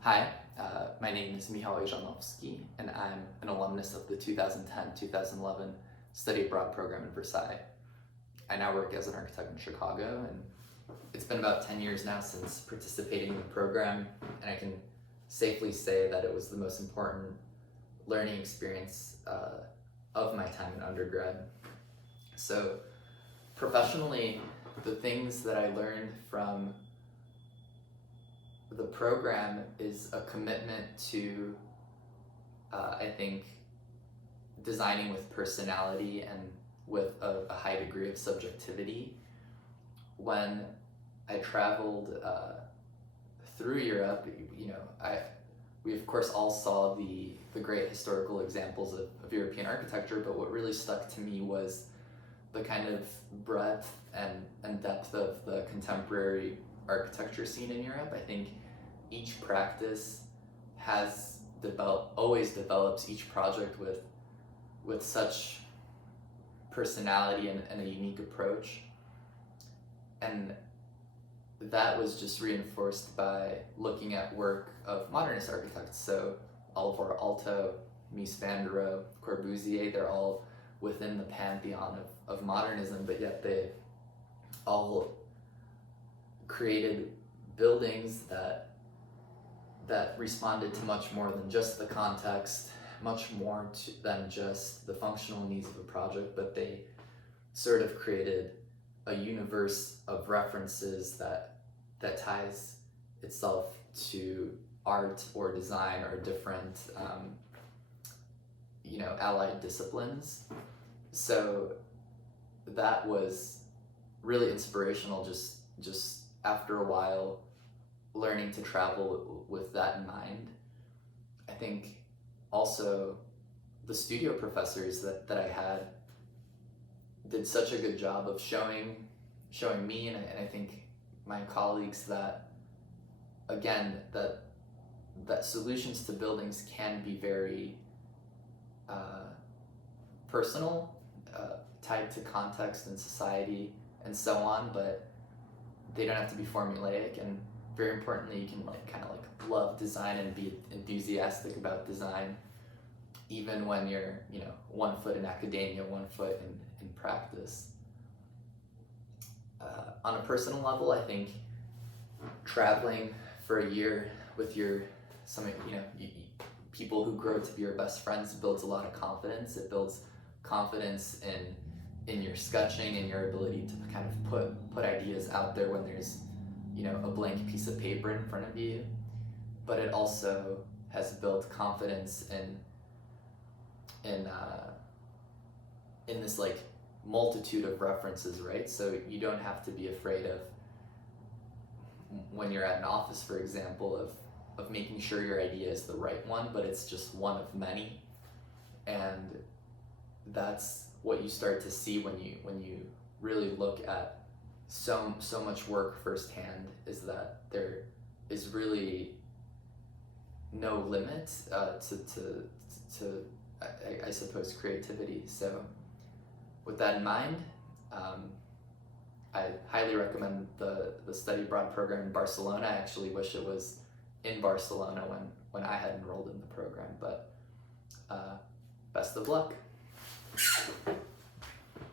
Hi, my name is MichalOJRZANOWSKI, and I'm an alumnus of the 2010-2011 study abroad program in Versailles. I now work as an architect in Chicago, and it's been about 10 years now since participating in the program, and I can safely say that it was the most important learning experience of my time in undergrad. So professionally, the things that I learned from the program is a commitment to, I think, designing with personality and with a high degree of subjectivity. When I traveled through Europe, we of course all saw the great historical examples of European architecture, but what really stuck to me was the kind of breadth and depth of the contemporary architecture scene in Europe. I think each practice always develops each project with such personality and a unique approach. And that was just reinforced by looking at work of modernist architects. So Alvar Aalto, Mies van der Rohe, Corbusier, they're all within the pantheon of modernism, but yet they all created buildings that responded to much more than just the context, much more than just the functional needs of a project, but they sort of created a universe of references that ties itself to art or design or different allied disciplines. So that was really inspirational, just after a while learning to travel with that in mind. I think also the studio professors that I had did such a good job of showing me and I think my colleagues that, again, that solutions to buildings can be very personal, tied to context and society and so on, but they don't have to be formulaic. And very importantly, you can love design and be enthusiastic about design, even when you're 1 foot in academia, 1 foot in practice. On a personal level, I think traveling for a year with people who grow to be your best friends builds a lot of confidence. It builds confidence in your sketching and your ability to kind of put ideas out there when there's a blank piece of paper in front of you. But it also has built confidence in this multitude of references, right? So you don't have to be afraid of, when you're at an office, for example, of making sure your idea is the right one, but it's just one of many. And that's what you start to see when you really look at so much work firsthand, is that there is really no limit to I suppose creativity. So with that in mind, I highly recommend the study abroad program in Barcelona. I actually wish it was in Barcelona when I had enrolled in the program, but best of luck.